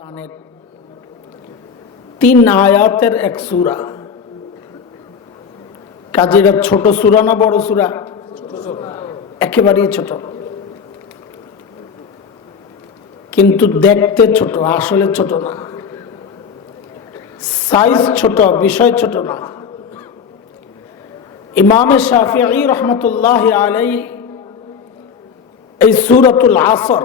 জানেন তিন আয়াতের এক সুরা। কাজেরা ছোট সুরা না বড় সুরা? একেবারেই ছোট। কিন্তু দেখতে ছোট, আসলে ছোট না। সাইজ ছোট, বিষয় ছোট না। ইমামে শাফিঈ রহমতুল্লাহ আলাই এই সুরাতুল আসর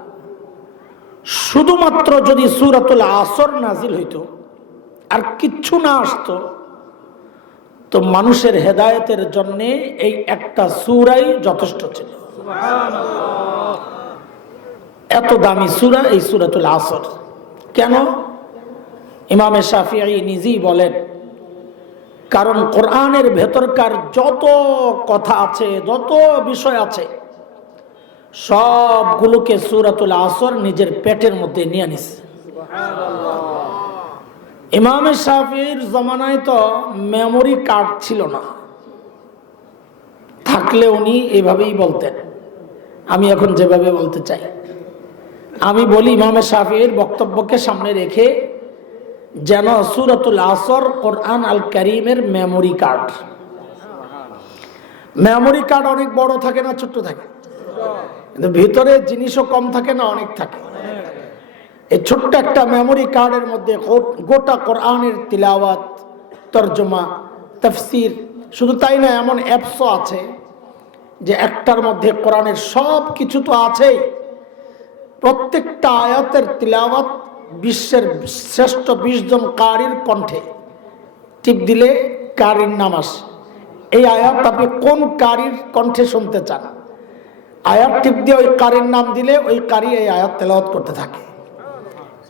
শুধুমাত্র যদি সুরাতুল আসর নাজিল হইত, আর কিচ্ছু না আসতো, তো মানুষের হেদায়তের জন্যে এই একটা সুরাই যথেষ্ট ছিল। এত দামি সুরা এই সুরাতুল আসর। কেন? ইমামে শাফিআই নিজেই বলেন, কারণ কোরআনের ভেতরকার যত কথা আছে, যত বিষয় আছে সবগুলোকে সুরাতুল আসর নিজের পেটের মধ্যে নিয়ে নিছে। ইমাম শাফির জমানায় তো মেমোরি কার্ড ছিল না। থাকলে উনি এভাবেই বলতেন। আমি এখন যেভাবে বলতে চাই। আমি বলি ইমামে শাফির বক্তব্যকে সামনে রেখে যেন সুরাতুল আসর কোরআন আল করিমের মেমোরি কার্ড। মেমোরি কার্ড অনেক বড় থাকে না ছোট্ট থাকে? কিন্তু ভিতরে জিনিসও কম থাকে না, অনেক থাকে। এই ছোট্ট একটা মেমোরি কার্ডের মধ্যে গোটা কোরআনের তিলাওয়াত, তর্জমা, তফসির, শুধু তাই না, এমন অ্যাপসও আছে যে একটার মধ্যে কোরআনের সব কিছু তো আছেই। প্রত্যেকটা আয়াতের তিলাওয়াত বিশ্বের শ্রেষ্ঠ বিশ জন কারির কণ্ঠে। টিপ দিলে কারির নাম আসে। এই আয়াত আপনি কোন কারির কণ্ঠে শুনতে চান? আয়াত টিপ দিয়ে ওই কারির নাম দিলে ওই কারি এই আয়াত তেলাওয়াত করতে থাকে।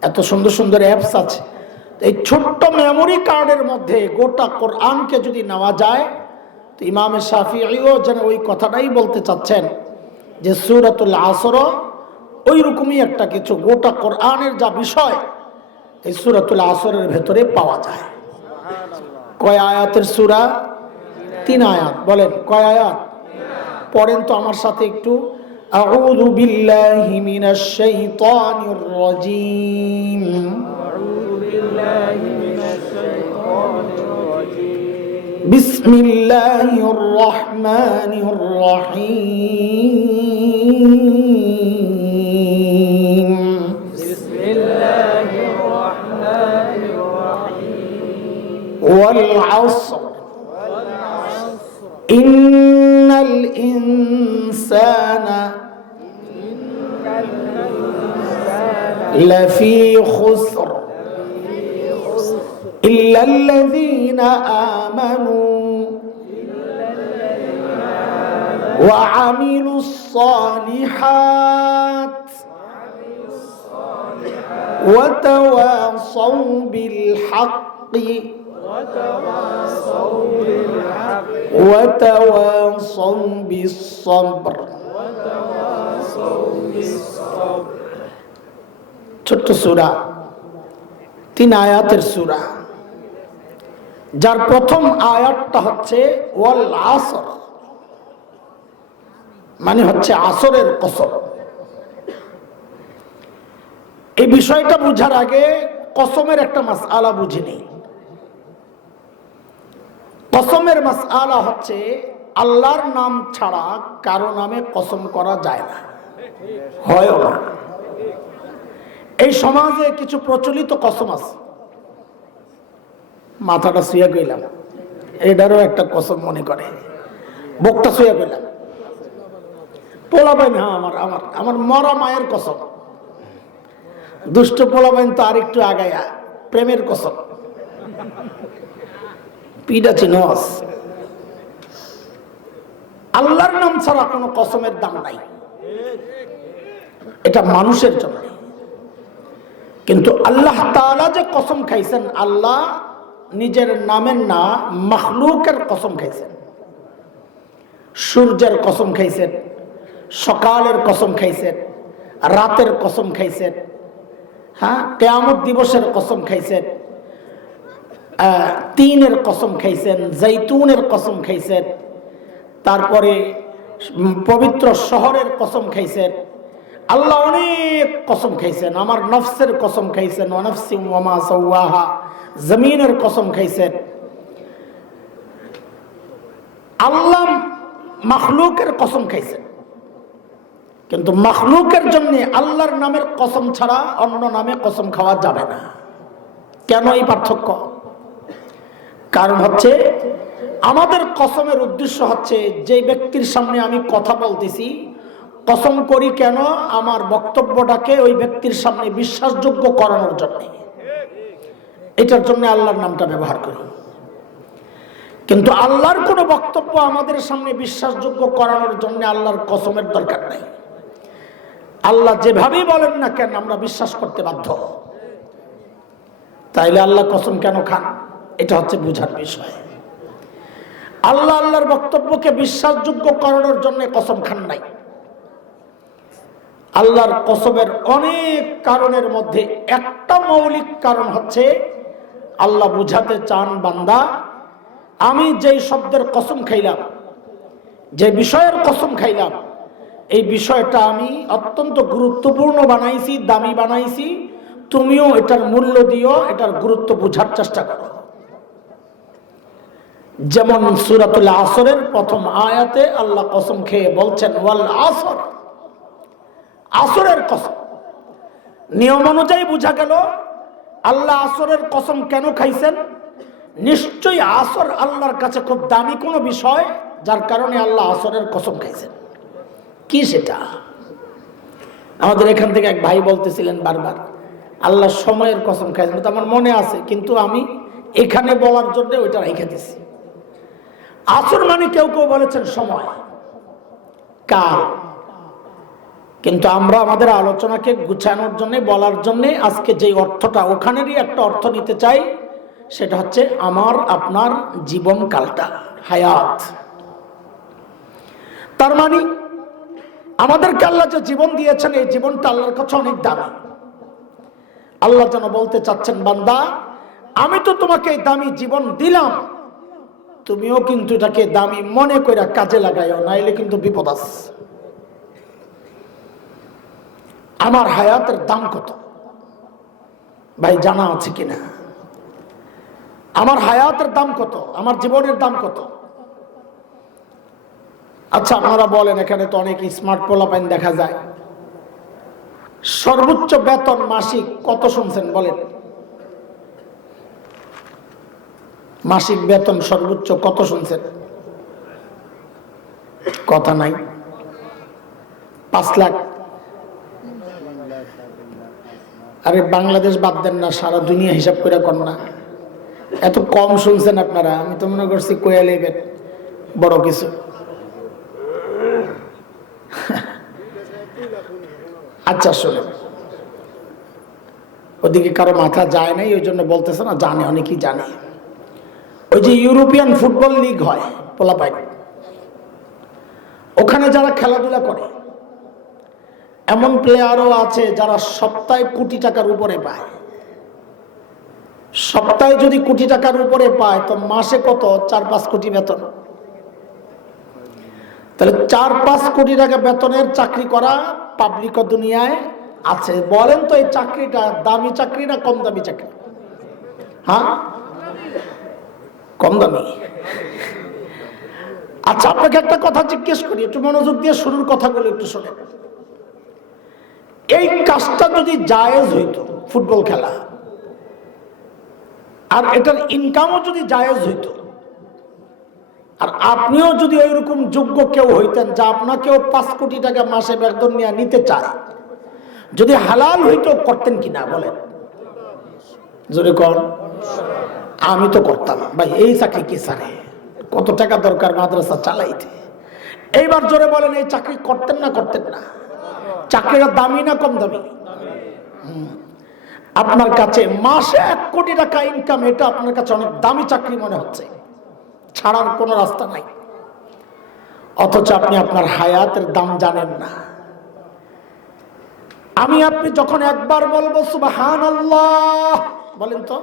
এত সুন্দর সুন্দর অ্যাপস আছে। এই ছোট্ট মেমোরি কার্ডের মধ্যে গোটা কোরআনকে যদি নেওয়া যায়, তো ইমামে শাফিও যেন ওই কথাটাই বলতে চাচ্ছেন যে সুরাতুল আসর ওই রকমই একটা কিছু, গোটা কোরআনের যা বিষয় এই সুরাতুল আসরের ভেতরে পাওয়া যায়। কয় আয়াতের সুরা? তিন আয়াত। বলেন, কয় আয়াত? পড়েন তো আমার সাথে একটু أعوذ بالله من الشيطان الرجيم بسم الله الرحمن الرحيم بسم الله الرحمن الرحيم والعصر الإنسان. لفي خسر. إلا الذين آمنوا وعملوا الصالحات وتواصوا بالحق. وتواصوا بالصبر وتواصوا بالصبر ছোট্ট সুরা তিন আয়াতের সুরা যার প্রথম আয়াতটা হচ্ছে ওয়াল আসর মানে হচ্ছে আসরের কসম এই বিষয়টা বুঝার আগে কসমের একটা মাস আলা বুঝিনি কসমের মাস আলা হচ্ছে আল্লাহর নাম ছাড়া কারও নামে কসম করা যায় না। হয়ও না। এই সমাজে কিছু প্রচলিত কসম আছে। মাথাটা শুয়ে গইলাম এটারও একটা কসম মনে করে। বকটা শুয়ে গইলাম পোলাবাইন হ্যাঁ আমার আমার আমার মরা মায়ের কসম। দুষ্ট পোলাবাইন তো আর একটু আগায়া, প্রেমের কসম। পিডা চিনস আল্লাহর নাম ছাড়া কোনো কসমের দাম নাই। এটা মানুষের জন্য। কিন্তু আল্লাহ তাআলা যে কসম খাইছেন, আল্লাহ নিজের নামের না, মখলুকের কসম খাইছেন। সূর্যের কসম খাইছেন, সকালের কসম খাইছেন, রাতের কসম খাইছেন হ্যাঁ কেয়ামত দিবসের কসম খাইছেন। তিনের কসম খাইছেন, জৈতুনের কসম খাইছেন, তারপরে পবিত্র শহরের কসম খাইছেন। আল্লাহ অনেক কসম খাইছেন, আমার নফসের কসম খাইছেন জমিনের কসম খাইছেন। আল্লাহ মখলুকের কসম খাইছেন। কিন্তু মখলুকের জন্য আল্লাহর নামের কসম ছাড়া অন্য নামে কসম খাওয়া যাবে না। কেন এই পার্থক্য? কারণ হচ্ছে, আমাদের কসমের উদ্দেশ্য হচ্ছে যে ব্যক্তির সামনে আমি কথা বলতেছি, কসম করি কেন? আমার বক্তব্যটাকে ওই ব্যক্তির সামনে বিশ্বাসযোগ্য করানোর জন্য। এটার জন্য আল্লাহর নামটা ব্যবহার করি। কিন্তু আল্লাহর কোনো বক্তব্য আমাদের সামনে বিশ্বাসযোগ্য করানোর জন্য আল্লাহর কসমের দরকার নাই। আল্লাহ যেভাবেই বলেন না কেন, আমরা বিশ্বাস করতে বাধ্য। তাইলে আল্লাহ কসম কেন খান? এটা হচ্ছে বুঝার বিষয়। আল্লাহ আল্লাহর বক্তব্যকে বিশ্বাসযোগ্য করানোর জন্য কসম খান নাই। আল্লাহর কসমের অনেক কারণের মধ্যে একটা মৌলিক কারণ হচ্ছে, আল্লাহ বুঝাতে চান বান্দা, আমি যেই শব্দের কসম খাইলাম, যে বিষয়ের কসম খাইলাম, এই বিষয়টা আমি অত্যন্ত গুরুত্বপূর্ণ বানাইছি, দামি বানাইছি, তুমিও এটার মূল্য দিও, এটার গুরুত্ব বোঝার চেষ্টা করো। যেমন সুরাতুল আসরের প্রথম আয়াতে আল্লাহ কসম খেয়ে বলছেন, ওয়াল আসর। আসরের কসম। নিয়ম অনুযায়ী বোঝা গেল, আল্লাহ আসরের কসম কেন খাইছেন? নিশ্চয়ই আসর আল্লাহর কাছে খুব দামি কোনো বিষয়, যার কারণে আল্লাহ আসরের কসম খাইছেন। কি সেটা? আমাদের এখান থেকে এক ভাই বলতেছিলেন বারবার, আল্লাহ সময়ের কসম খাইছেন। তো আমার মনে আছে, কিন্তু আমি এখানে বলার জন্য ওইটা রেখে দিছি। আসর মানে কেউ কেউ বলেছেন সময়। কাল। কিন্তু আমরা আমাদের আলোচনাকে গুছানোর জন্য, বলার জন্য আজকে যে অর্থটা, ওখানেরই একটা অর্থ নিতে চাই, সেটা হচ্ছে আমার, আপনার জীবনকালটা হায়াত। তার মানে আমাদেরকে আল্লাহ যে জীবন দিয়েছেন, এই জীবনটা আল্লাহর কাছে অনেক দামি। আল্লাহ যেন বলতে চাচ্ছেন, বান্দা, আমি তো তোমাকে এই দামি জীবন দিলাম তুমিও কিন্তু এটাকে দামি মনে করে কাজে লাগাইও, নাইলে কিন্তু বিপদ আছে। আমার হায়াতের দাম কত? ভাই, জানা আছে কিনা? আমার হায়াতের দাম কত? আমার জীবনের দাম কত? আচ্ছা আপনারা বলেন, এখানে তো অনেক স্মার্ট পোলাপাইন দেখা যায়। সর্বোচ্চ বেতন মাসিক কত শুনছেন? বলেন। মাসিক বেতন সর্বোচ্চ কত শুনছেন? কথা নাই। পাঁচ লাখ। আরে বাংলাদেশ বাদ দেন না, সারা দুনিয়া হিসাব করে কর না। এত কম শুনছেন আপনারা, আমি তো মনে করছি কোয়া লেবেন বড় কিছু। আচ্ছা শোনো ওদিকে কারও মাথা যায় নাই, ওই জন্য বলতেছে না, জানে, অনেকেই জানে। ওই যে ইউরোপিয়ান ফুটবল লিগ হয় পোলাপাই ওখানে যারা খেলাধুলা করে, এমন প্লেয়ারও আছে যারা সপ্তাহে কোটি টাকার উপরে পায়। সপ্তাহে যদি কোটি টাকার উপরে পায়, তো মাসে কত? চার পাঁচ কোটি বেতন। তাহলে চার পাঁচ কোটি টাকা বেতনের চাকরি করা পাবলিক দুনিয়ায় আছে। বলেন তো এই চাকরিটা, দামি চাকরি না কম দামি চাকরি? হ্যাঁ? কম দামি। আচ্ছা আপনাকে একটা কথা জিজ্ঞেস করি, একটু মনোযোগ দিয়ে শুরুর কথাগুলো একটু শোনেন। এই কাজটা যদি জায়েজ হইতো, ফুটবল খেলা, আর এটার ইনকামও যদি জায়েজ হইতো, আর আপনিও যদি ওইরকম যোগ্য কেউ হইতেন যা আপনাকেও পাঁচ কোটি টাকা মাসে বেতন নিয়ে নিতে চায়, যদি হালাল হইতো, করতেন কিনা বলেন? যদি কর আমি তো করতাম। ভাই, এই চাকরি কি সারে কত টাকা দরকার মাদ্রাসা চালাইতে? এইবার জোরে বলেন, এই চাকরি করতেন না করতেন না? চাকরিটা দামি না কম দামি। আপনার কাছে মাসে এক কোটি টাকা ইনকাম এটা আপনার কাছে অনেক দামি চাকরি মনে হচ্ছে। ছাড়ার কোনো রাস্তা নাই। অথচ আপনি আপনার হায়াতের দাম জানেন না। আমি আপনি যখন একবার বলব সুবাহান আল্লাহ বলেন তো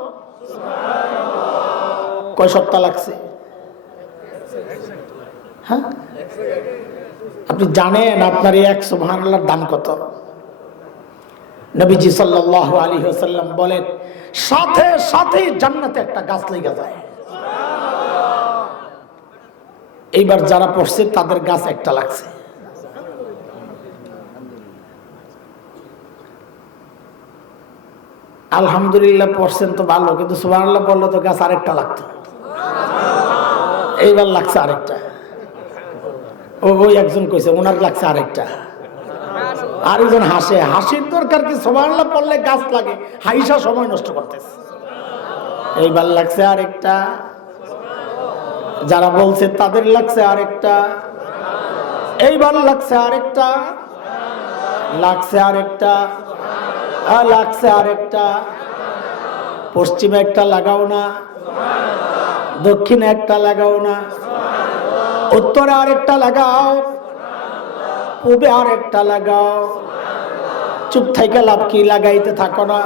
কয় সপ্তাহ লাগছে? হ্যাঁ? আপনি জানেন আপনার এই এক সুবাহান আল্লাহর দাম কত? নবীজি সাল্লাহ আলী সাল্লাম বলেন, সাথে সাথে জান্নাতে একটা গাছ লেগে যায়। এইবার যারা পড়ছে তাদের গাছ একটা লাগছে। আলহামদুলিল্লাহ পড়ছেন তো ভালো, কিন্তু সুবাহ বলল তো গাছ আরেকটা লাগতো। এইবার লাগছে আরেকটা। ও, ওই একজন কইছে, ওনার লাগছে আরেকটা। আরেকজন হাসে, হাসির দরকার কি? সোমাল্লা পড়লে গাছ লাগে, হাইসা সময় নষ্ট করতেছে। এইবার লাগছে আরেকটা। যারা বলছে তাদের লাগছে আরেকটা। এইবার লাগছে আরেকটা। লাগছে আরেকটা। আ, লাগছে আরেকটা। পশ্চিমে একটা লাগাও না। দক্ষিণে একটা লাগাও না। উত্তরে আরেকটা লাগাও। পূবে আরেকটা লাগাও। চুপ থেকে লাভ কি? লাগাইতে থাকো না।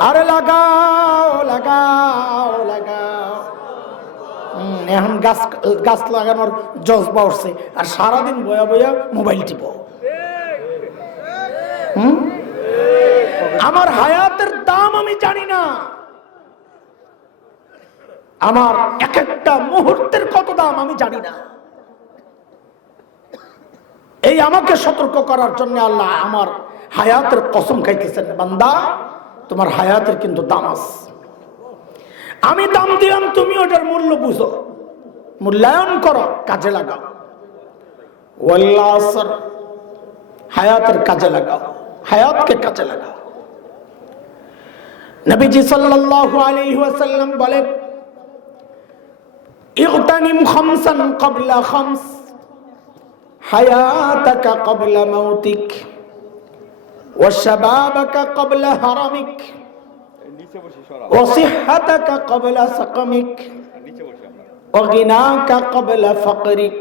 আরে লাগাও লাগাও লাগাও। এখন গাছ গাছ লাগানোর জজবা উঠছে। আর সারাদিন বয়া বয়া মোবাইল টিপো। হুম? আমার হায়াতের দাম আমি জানি না। আমার এক একটা মুহূর্তের কত দাম আমি জানি না। এই আমাকে সতর্ক করার জন্য আল্লাহ আমার হায়াতের কসম খাইতেছেন, বান্দা, তোমার হায়াতের কিন্তু দাম আছে। আমি দাম দিলাম, তুমি ওটার মূল্য বুঝো। মূল্যায়ন করো, কাজে লাগাও। হায়াতের কাজে লাগাও। হায়াতকে কাজে লাগাও। নবীজি সাল্লাল্লাহু আলাইহি ওয়াসাল্লাম বলেন ইগতানিম খামসান ক্বাবলা খামস হায়াতাকা ক্বাবলা মাউতিক ওয়া শাবাবাকা ক্বাবলা হারামিক ওয়া সিহহাতাকা ক্বাবলা সাকামিক ওয়া গিনাকা ক্বাবলা ফাকরিক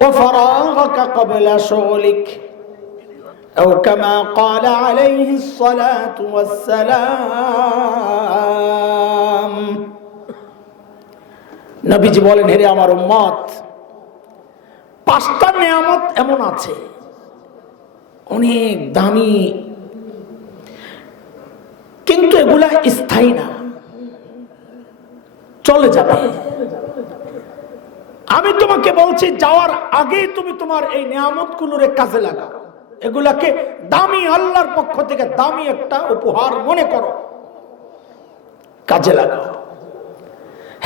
ওয়া ফারাগাকা ক্বাবলা শুগলিক أو كما قال عليه الصلاة والسلام নবীজি বলেন হেরে আমার উম্মত পাঁচটা নিয়ামত এমন আছে অনেক দামি কিন্তু এগুলা স্থায়ী না চলে যাবে আমি তোমাকে বলছি যাওয়ার আগেই তুমি তোমার এই নিয়ামত গুলোরে কাজে লাগাও এগুলাকে দামি আল্লাহর পক্ষ থেকে দামি একটা উপহার মনে করো। কাজে লাগাও।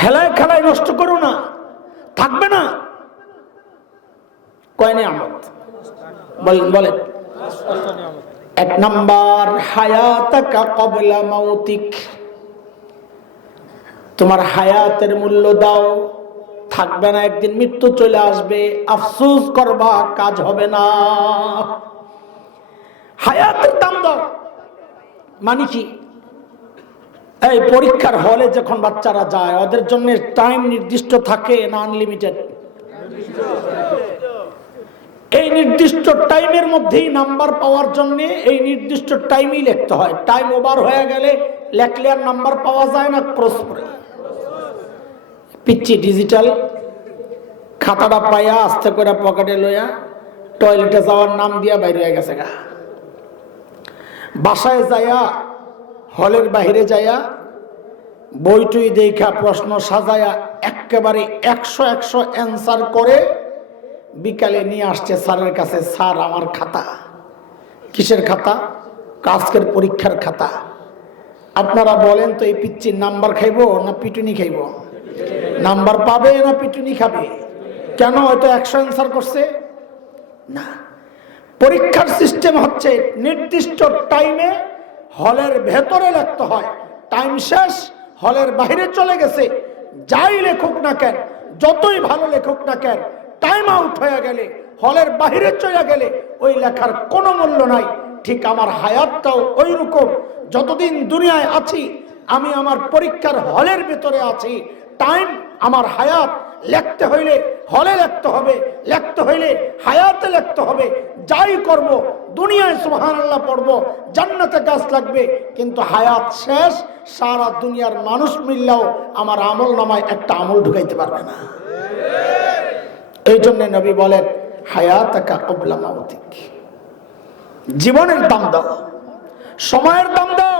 হেলায় খেলায় নষ্ট করো না। থাকবে না। কয় বলেন বলেন। এক নাম্বার, হায়াতাকা তোমার হায়াতের মূল্য দাও। থাকবে না, একদিন মৃত্যু চলে আসবে। আফসোস করবা, কাজ হবে না। হায়াতের দাম দাও। মানে কি? এই পরীক্ষার হলে যখন বাচ্চারা যায়, ওদের জন্য টাইম নির্দিষ্ট থাকে না আনলিমিটেড এই নির্দিষ্ট টাইমের মধ্যেই নাম্বার পাওয়ার জন্য এই নির্দিষ্ট টাইমই লিখতে হয়। টাইম ওভার হয়ে গেলে লেখলে আর নাম্বার পাওয়া যায় না ক্রস করে পিচ্ছি ডিজিটাল খাতাটা পাইয়া আস্তে করে পকেটে লইয়া টয়লেটে যাওয়ার নাম দিয়া বাইরে হয়ে গেছে গা। বাসায় যায়া হলের বাইরে যায়া বইটুই দেখা প্রশ্ন সাজায়া একেবারে একশো একশো অ্যান্সার করে বিকালে নিয়ে আসছে স্যারের কাছে, স্যার, আমার খাতা। কিসের খাতা? আজকের পরীক্ষার খাতা। আপনারা বলেন তো এই পিচ্ছির নাম্বার খাইবো না পিটুনি খাইবো? নাম্বার পাবে না পিটুনি খাবে? কেন হয়তো একশো অ্যান্সার করছে? না। পরীক্ষার সিস্টেম হচ্ছে নির্দিষ্ট টাইমে হলের ভেতরে লিখতে হয়। টাইম শেষ, হলের বাইরে চলে গেছে। যাই লেখুক না কেন, যতই ভালো লেখুক না কেন টাইম আউট হয়ে গেলে, হলের বাইরে চলে গেলে ওই লেখার কোনো মূল্য নাই। ঠিক আমার হায়াতটাও ওই রকম যতদিন দুনিয়ায় আছি, আমি আমার পরীক্ষার হলের ভেতরে আছি। টাইম আমার হায়াত লিখতে হইলে হলে লিখতে হবে, লিখতে হইলে হায়াতে লিখতে হবে। যাই করব, দুনিয়ায় সুবহান আল্লাহ পড়ব, জান্নাতে গাছ লাগবে, কিন্তু হায়াত শেষ, সারা দুনিয়ার মানুষ মিললেও আমার আমল নামায় একটা আমল ঢুকাইতে পারবে না। এই জন্য নবী বলেন হায়াত কবলা মাউতিক। জীবনের দাম দাও, সময়ের দাম দাও